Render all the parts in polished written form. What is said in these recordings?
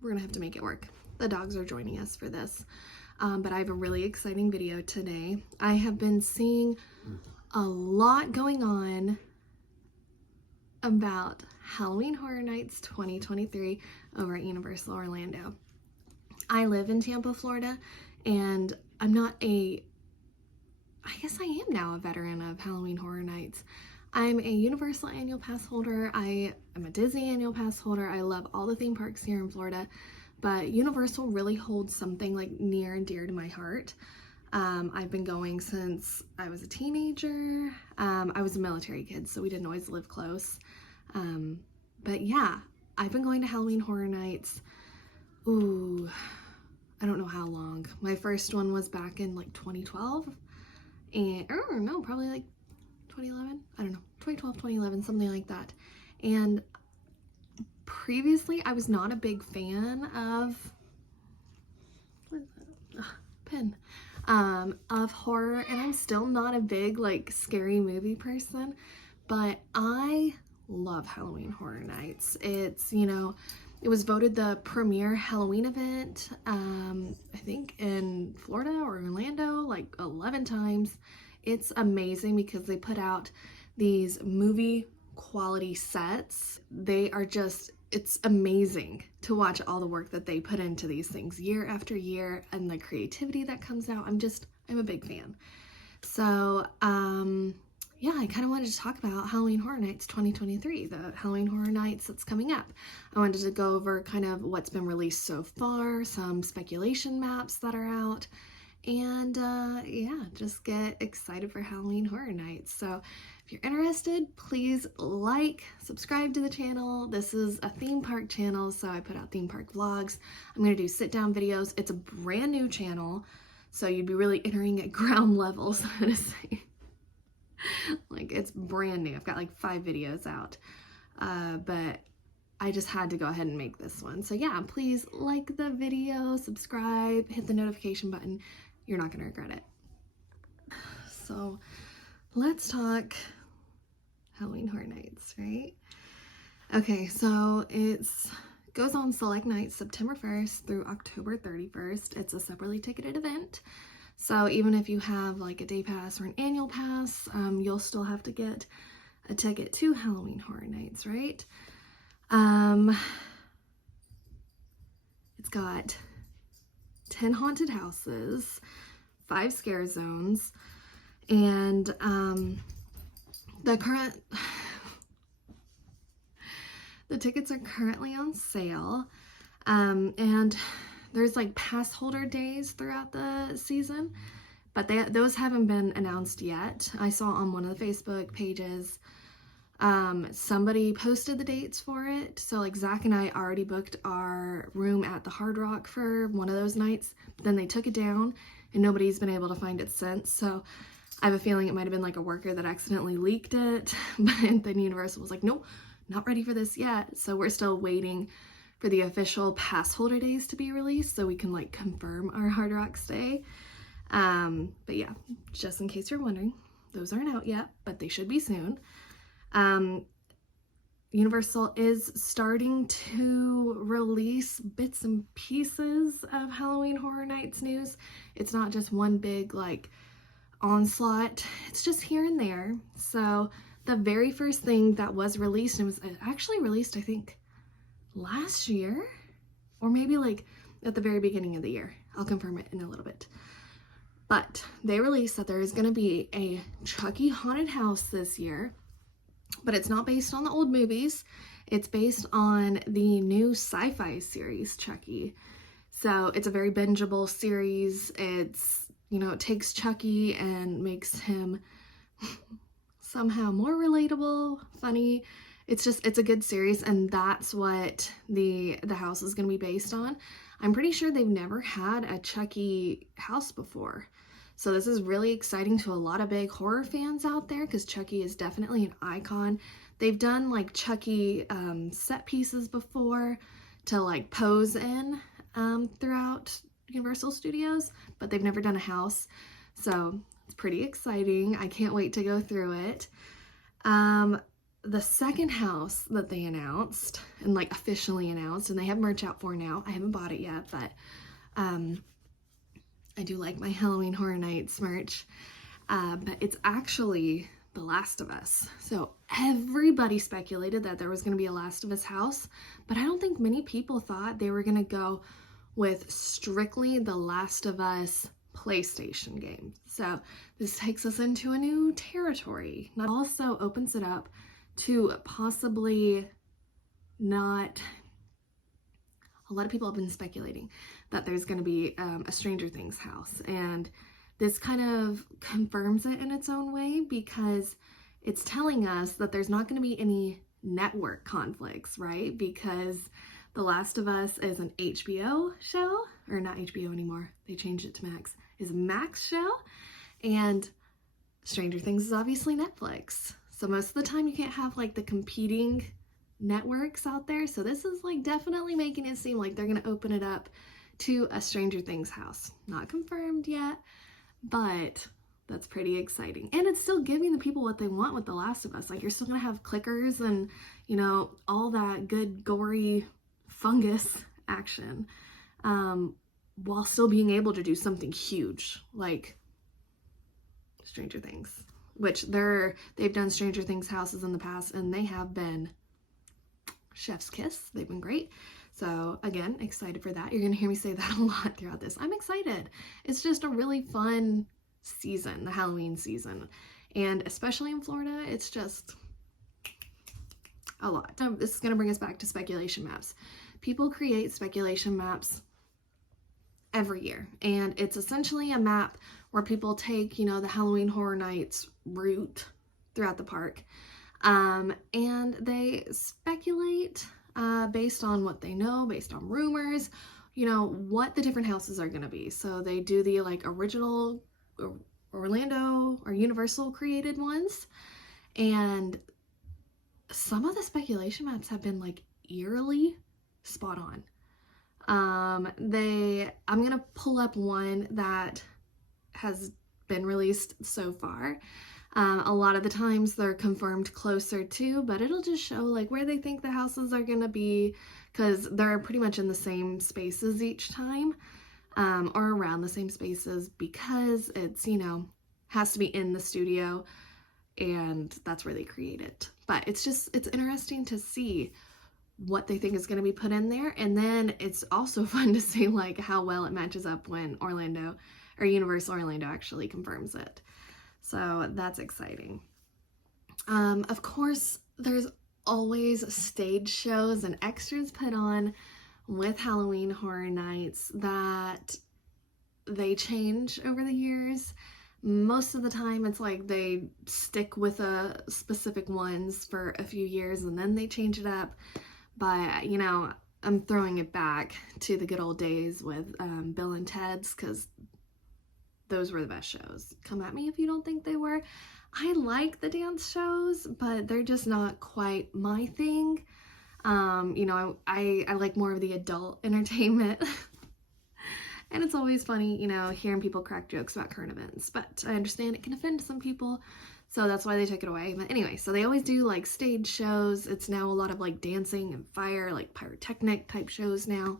we're gonna have to make it work. The dogs are joining us for this. But I have a really exciting video today. I have been seeing a lot going on about Halloween Horror Nights 2023 over at Universal Orlando. I live in Tampa, Florida, and I'm not I guess I am now a veteran of Halloween Horror Nights. I'm a Universal annual pass holder. I am a Disney annual pass holder. I love all the theme parks here in Florida, but Universal really holds something like near and dear to my heart. I've been going since I was a teenager. I was a military kid, so we didn't always live close. But yeah, I've been going to Halloween Horror Nights. Ooh, I don't know how long. My first one was back in like 2012. And, or no, probably like 2011. I don't know, 2012, 2011, something like that. And previously, I was not a big fan of, what is that? Pen. Of horror, and I'm still not a big like scary movie person, but I love Halloween Horror Nights. It's, you know, it was voted the premier Halloween event, I think in Florida or Orlando, like 11 times. It's amazing because they put out these movie quality sets. They are just, it's amazing to watch all the work that they put into these things year after year and the creativity that comes out. I'm a big fan. So, yeah, I kind of wanted to talk about Halloween Horror Nights 2023, the Halloween Horror Nights that's coming up. I wanted to go over kind of what's been released so far, some speculation maps that are out, and yeah, just get excited for Halloween Horror Nights. So if you're interested, please like, subscribe to the channel. This is a theme park channel, so I put out theme park vlogs. I'm going to do sit down videos. It's a brand new channel, so you'd be really entering at ground level, so to say. Like, it's brand new. I've got like 5 videos out, but I just had to go ahead and make this one. So yeah, please like the video, subscribe, hit the notification button. You're not going to regret it. So let's talk Halloween Horror Nights, right? Okay, so goes on select nights September 1st through October 31st. It's a separately ticketed event. So even if you have like a day pass or an annual pass, you'll still have to get a ticket to Halloween Horror Nights, right? It's got 10 haunted houses, 5 scare zones, and the tickets are currently on sale, and there's like pass holder days throughout the season, but those haven't been announced yet. I saw on one of the Facebook pages, somebody posted the dates for it. So like Zach and I already booked our room at the Hard Rock for one of those nights, but then they took it down and nobody's been able to find it since. So I have a feeling it might have been like a worker that accidentally leaked it, but then Universal was like, nope, not ready for this yet. So we're still waiting for the official pass holder days to be released so we can like confirm our Hard Rock stay. But yeah, just in case you're wondering, those aren't out yet, but they should be soon. Universal is starting to release bits and pieces of Halloween Horror Nights news. It's not just one big like onslaught, it's just here and there. So the very first thing that was released, and it was actually released I think last year, or maybe like at the very beginning of the year. I'll confirm it in a little bit. But they released that there is going to be a Chucky haunted house this year, but it's not based on the old movies. It's based on the new sci-fi series Chucky. So it's a very bingeable series. It's, you know, it takes Chucky and makes him somehow more relatable, funny. It's a good series, and that's what the house is going to be based on. I'm pretty sure they've never had a Chucky house before. So this is really exciting to a lot of big horror fans out there because Chucky is definitely an icon. They've done like Chucky set pieces before to like pose in throughout Universal Studios, but they've never done a house. So it's pretty exciting. I can't wait to go through it. the second house that they announced and like officially announced, and they have merch out for now. I haven't bought it yet, but I do like my Halloween Horror Nights merch. But it's actually The Last of Us. So everybody speculated that there was going to be a Last of Us house, but I don't think many people thought they were going to go with strictly The Last of Us PlayStation game. So this takes us into a new territory. That also opens it up to possibly not... A lot of people have been speculating that there's going to be a Stranger Things house, and this kind of confirms it in its own way because it's telling us that there's not going to be any network conflicts, right? Because The Last of Us is an HBO show, or not HBO anymore, they changed it to Max, is a Max show, and Stranger Things is obviously Netflix. So most of the time you can't have like the competing networks out there. So this is like definitely making it seem like they're going to open it up to a Stranger Things house. Not confirmed yet, but that's pretty exciting. And it's still giving the people what they want with The Last of Us. Like, you're still going to have clickers and, you know, all that good gory fungus action, while still being able to do something huge like Stranger Things, which they've done Stranger Things houses in the past and they have been chef's kiss. They've been great. So again, excited for that. You're gonna hear me say that a lot throughout this. I'm excited. It's just a really fun season, the Halloween season, and especially in Florida, it's just a lot. This is gonna bring us back to speculation maps. People create speculation maps every year, and it's essentially a map where people take, you know, the Halloween Horror Nights route throughout the park, and they speculate based on what they know, based on rumors, you know, what the different houses are going to be. So they do the like original Orlando or Universal created ones, and some of the speculation maps have been like eerily spot on. I'm gonna pull up one that has been released so far. A lot of the times they're confirmed closer to, but it'll just show like where they think the houses are gonna be, because they're pretty much in the same spaces each time, or around the same spaces, because it's, you know, has to be in the studio, and that's where they create it. But it's interesting to see what they think is going to be put in there, and then it's also fun to see like how well it matches up when Orlando or Universal Orlando actually confirms it. So that's exciting. Of course, there's always stage shows and extras put on with Halloween Horror Nights that they change over the years. Most of the time it's like they stick with specific ones for a few years and then they change it up. But, you know, I'm throwing it back to the good old days with Bill and Ted's, because those were the best shows. Come at me if you don't think they were. I like the dance shows, but they're just not quite my thing. You know, I like more of the adult entertainment. And it's always funny, you know, hearing people crack jokes about current events, but I understand it can offend some people, so that's why they took it away. But anyway, so they always do like stage shows. It's now a lot of like dancing and fire, like pyrotechnic type shows now.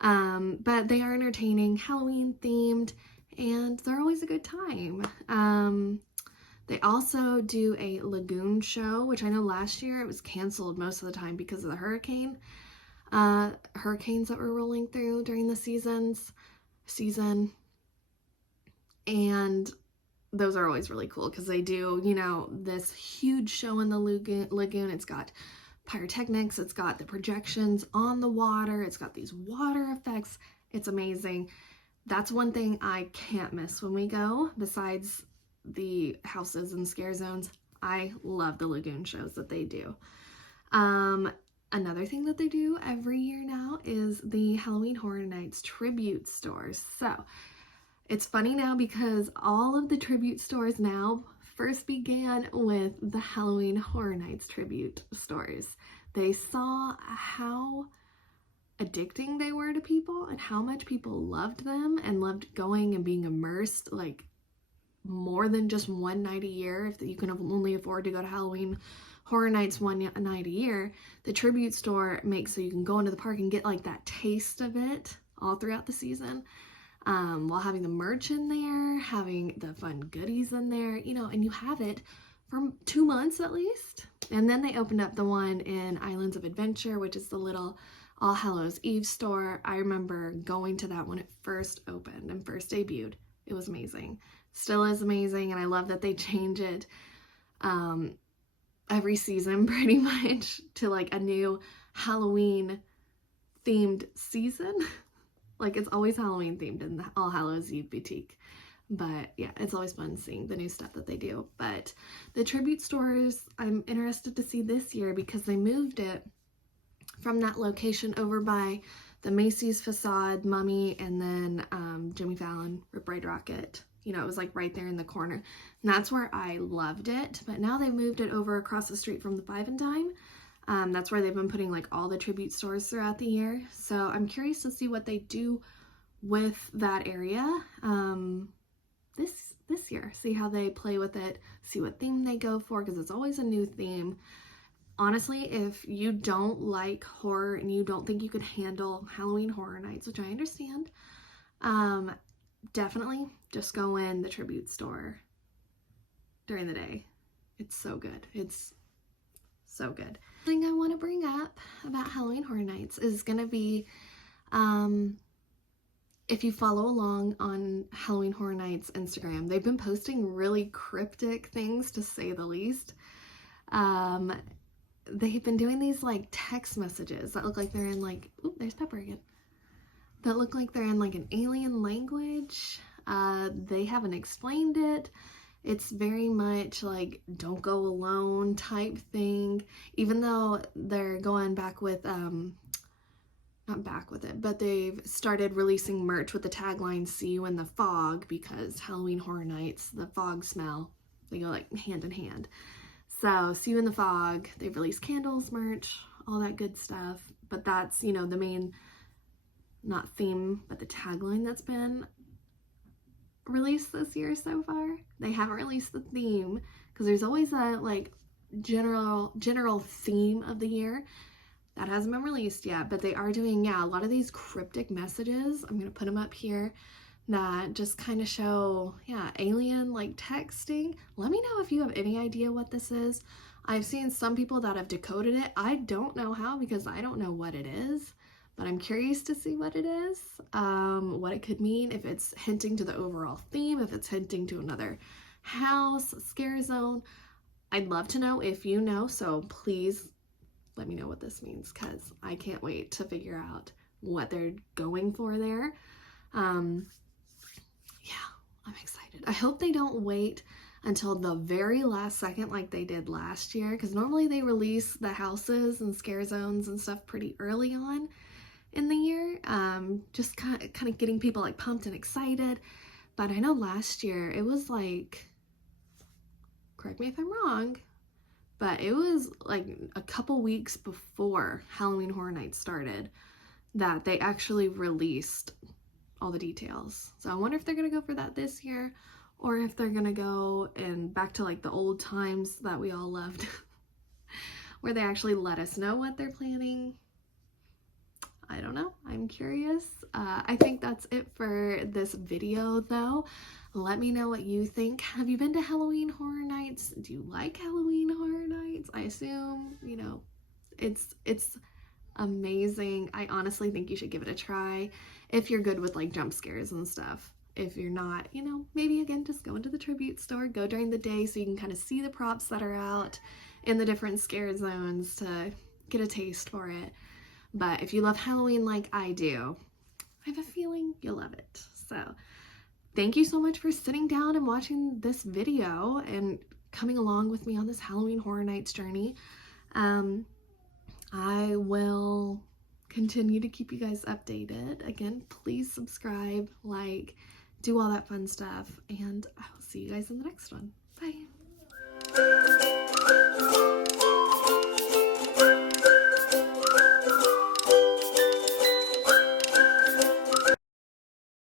But they are entertaining, Halloween themed, and they're always a good time. They also do a lagoon show, which I know last year it was canceled most of the time because of the hurricanes that were rolling through during the season. And those are always really cool because they do, you know, this huge show in the lagoon. It's got pyrotechnics, it's got the projections on the water, it's got these water effects. It's amazing. That's one thing I can't miss when we go, besides the houses and scare zones. I love the lagoon shows that they do. Another thing that they do every year now is the Halloween Horror Nights tribute stores. So it's funny now because all of the tribute stores now first began with the Halloween Horror Nights tribute stores. They saw how addicting they were to people and how much people loved them and loved going and being immersed, like more than just one night a year if you can only afford to go to Halloween Horror Nights one night a year, the Tribute store makes so you can go into the park and get like that taste of it all throughout the season, while having the merch in there, having the fun goodies in there, you know, and you have it for 2 months at least. And then they opened up the one in Islands of Adventure, which is the little All Hallows Eve store. I remember going to that when it first opened and first debuted. It was amazing. Still is amazing, and I love that they change it every season pretty much to like a new Halloween themed season. Like it's always Halloween themed in the All Hallows Eve boutique. But yeah, it's always fun seeing the new stuff that they do. But the Tribute stores, I'm interested to see this year because they moved it from that location over by the Macy's facade, Mummy, and then Jimmy Fallon, Rip Ride Rocket. You know, it was like right there in the corner. And that's where I loved it. But now they moved it over across the street from the Five and Dime. That's where they've been putting like all the Tribute stores throughout the year. So I'm curious to see what they do with that area this year. See how they play with it, see what theme they go for, because it's always a new theme. Honestly, if you don't like horror and you don't think you could handle Halloween Horror Nights, which I understand, definitely just go in the Tribute store during the day. It's so good. It's so good. The thing I want to bring up about Halloween Horror Nights is going to be, if you follow along on Halloween Horror Nights Instagram, they've been posting really cryptic things, to say the least. They've been doing these like text messages that look like they're in like, oop, there's Pepper again. That look like they're in like an alien language. They haven't explained it. It's very much like don't go alone type thing, even though they're going back with, not back with it, but they've started releasing merch with the tagline "See you in the fog," because Halloween Horror Nights, the fog smell, they go like hand in hand. So "See you in the fog," they've released candles, merch, all that good stuff. But that's, you know, the main, not theme, but the tagline that's been released this year so far. They haven't released the theme because there's always a like general theme of the year that hasn't been released yet, but they are doing, yeah, a lot of these cryptic messages. I'm gonna put them up here that just kind of show, yeah, alien like texting. Let me know if you have any idea what this is. I've seen some people that have decoded it. I don't know how, because I don't know what it is, but I'm curious to see what it is, what it could mean, if it's hinting to the overall theme, if it's hinting to another house, scare zone. I'd love to know if you know, so please let me know what this means, because I can't wait to figure out what they're going for there. Yeah, I'm excited. I hope they don't wait until the very last second like they did last year, because normally they release the houses and scare zones and stuff pretty early on in the year, just kind of getting people like pumped and excited. But I know last year it was like, correct me if I'm wrong, but it was like a couple weeks before Halloween Horror Nights started that they actually released all the details. So I wonder if they're gonna go for that this year, or if they're gonna go and back to like the old times that we all loved, where they actually let us know what they're planning. I don't know. I'm curious. I think that's it for this video though. Let me know what you think. Have you been to Halloween Horror Nights? Do you like Halloween Horror Nights? I assume, you know, it's amazing. I honestly think you should give it a try if you're good with like jump scares and stuff. If you're not, you know, maybe again, just go into the Tribute store, go during the day so you can kind of see the props that are out in the different scare zones to get a taste for it. But if you love Halloween like I do, I have a feeling you'll love it. So thank you so much for sitting down and watching this video and coming along with me on this Halloween Horror Nights journey. I will continue to keep you guys updated. Again, please subscribe, like, do all that fun stuff, and I will see you guys in the next one. Bye.